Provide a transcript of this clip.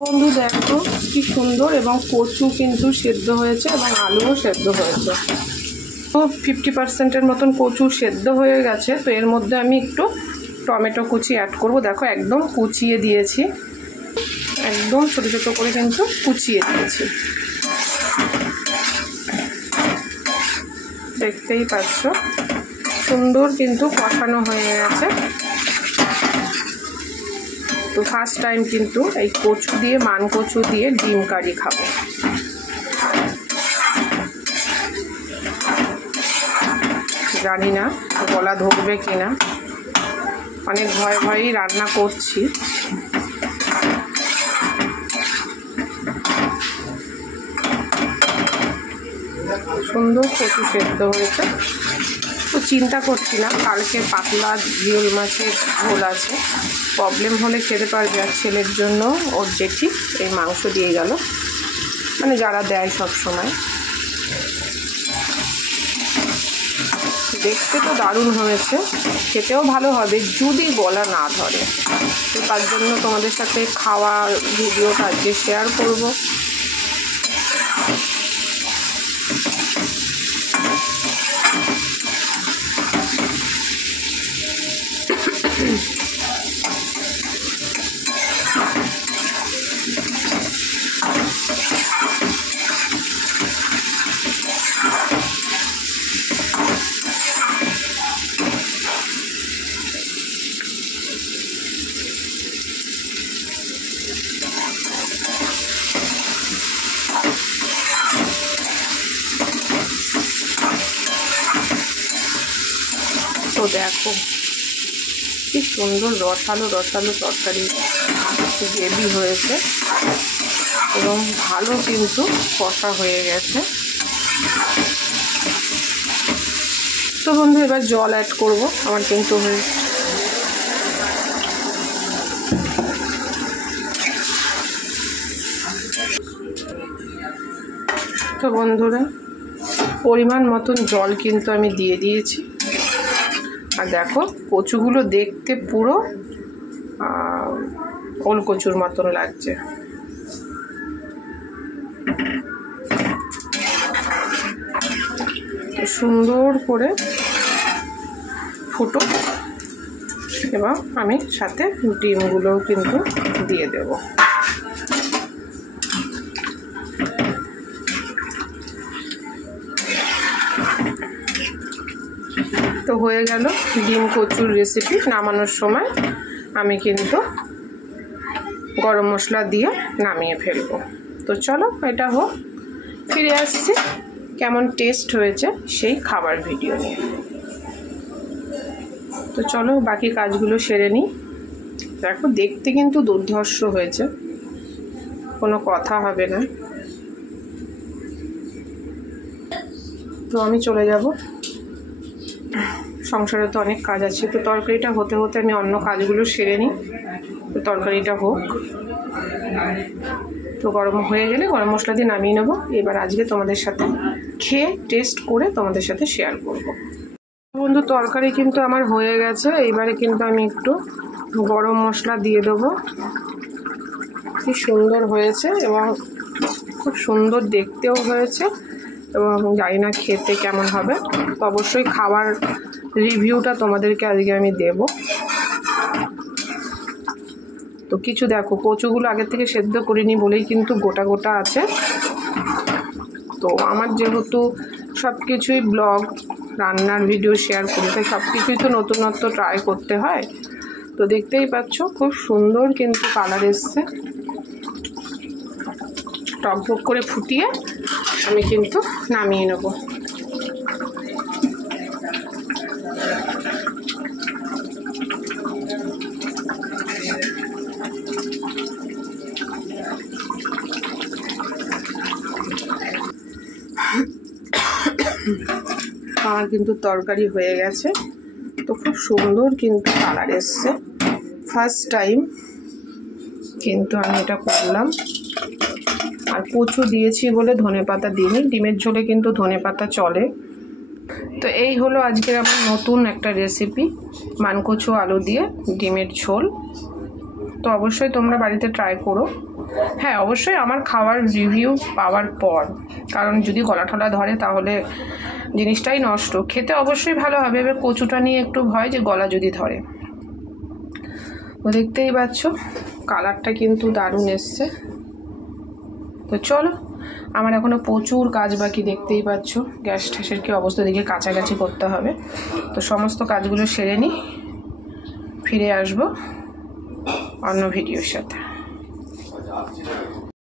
বন্ধু দেখো কি সুন্দর, এবং কচু কিন্তু সেদ্ধ হয়েছে এবং আলুও সেদ্ধ হয়েছে। তো 50% মতন কচু সেদ্ধ হয়ে গেছে। তো এর মধ্যে আমি একটু টমেটো কুচি অ্যাড করব। দেখো একদম কুচিয়ে দিয়েছি, একদম ছোটো ছোটো করে কিন্তু কুচিয়ে দিয়েছি, দেখতেই পাচ্ছ সুন্দর কিন্তু কষানো হয়ে গেছে। তো ফার্স্ট টাইম কিন্তু এই কচু দিয়ে, মান কচু দিয়ে ডিম কারি খাবো। জানি না গলা ধরবে কিনা, অনেক ভয়ে ভয়েই রান্না করছি। সুন্দর কচু সেদ্ধ হয়েছে। তো চিন্তা করছি না, কালকে পাতলা জিওল মাছের ঝোল আছে, প্রবলেম হলে খেতে পারবে। আর ছেলের জন্য ওর জেঠি এই মাংস দিয়ে গেল, মানে যারা দেয় সব সময়। দেখতে তো দারুণ হয়েছে, খেতেও ভালো হবে যদি গলা না ধরে। তো তার জন্য তোমাদের সাথে খাওয়ার ভিডিওটা আজকে শেয়ার করব। তো দেখো কি সুন্দর রসালো রসালো তরকারি গ্রেভি হয়েছে এবং ভালো কিন্তু কষা হয়ে গেছে। তো বন্ধু এবার জল অ্যাড করব, আমার কিন্তু তো বন্ধুরা পরিমাণ মতন জল কিন্তু আমি দিয়ে দিয়েছি। আর দেখো কচুগুলো দেখতে পুরো ওল কচুর মতন লাগছে। সুন্দর করে ফুটো, এবং আমি সাথে ডিমগুলোও কিন্তু দিয়ে দেব। তো হয়ে গেল ডিম কচুর রেসিপি। নামানোর সময় আমি কিন্তু গরম মশলা দিয়ে নামিয়ে ফেলবো। তো চলো এটা হোক, ফিরে আসছি কেমন টেস্ট হয়েছে সেই খাবার ভিডিও নিয়ে। তো চলো বাকি কাজগুলো সেরে নিই। দেখো দেখতে কিন্তু দুর্ধর্ষ হয়েছে, কোনো কথা হবে না। তো আমি চলে যাব, সংসারে তো অনেক কাজ আছে। তো তরকারিটা হতে হতে আমি অন্য কাজগুলো সেরে নিই। তো তরকারিটা হোক, তো গরম হয়ে গেলে গরম মশলা দিয়ে নামিয়ে নেবো। এবার আজকে তোমাদের সাথে খেয়ে টেস্ট করে তোমাদের সাথে শেয়ার করব। বন্ধু তরকারি কিন্তু আমার হয়ে গেছে। এইবারে কিন্তু আমি একটু গরম মশলা দিয়ে দেবো। কি সুন্দর হয়েছে এবং খুব সুন্দর দেখতেও হয়েছে, এবং জানি না খেতে কেমন হবে। তো অবশ্যই খাবার রিভিউটা তোমাদেরকে আজকে আমি দেব। তো কিছু দেখো কচুগুলো আগের থেকে সেদ্ধ করিনি বলেই কিন্তু গোটা গোটা আছে। তো আমার যেহেতু সব কিছুই ব্লগ, রান্নার ভিডিও শেয়ার করি, তাই সব কিছুই তো নতুনত্ব ট্রাই করতে হয়। তো দেখতেই পাচ্ছ খুব সুন্দর কিন্তু কালার এসছে। টকবক করে ফুটিয়ে আমি কিন্তু নামিয়ে নেব। আমার কিন্তু তরকারি হয়ে গেছে। তো খুব সুন্দর কিন্তু কালার এসছে। ফার্স্ট টাইম কিন্তু আমি এটা করলাম। আর কচু দিয়েছি বলে ধনেপাতা দিইনি, ডিমের ঝোলে কিন্তু ধনেপাতা চলে। তো এই হলো আজকের আমার নতুন একটা রেসিপি, মানকচু আলু দিয়ে ডিমের ঝোল। তো অবশ্যই তোমরা বাড়িতে ট্রাই করো। হ্যাঁ অবশ্যই আমার খাওয়ার রিভিউ পাওয়ার পর, কারণ যদি গলা টলা ধরে তাহলে জিনিসটাই নষ্ট। খেতে অবশ্যই ভালো হবে, এবার কচুটা নিয়ে একটু ভয় যে গলা যদি ধরে। তো দেখতেই পাচ্ছ কালারটা কিন্তু দারুণ এসছে। তো চলো, আমার এখনও প্রচুর কাজ বাকি, দেখতেই পাচ্ছ গ্যাস ট্যাসের কি অবস্থা, দিকে কাছাকাছি করতে হবে। তো সমস্ত কাজগুলো সেরে নিই, ফিরে আসবো অন্য ভিডিওর সাথে।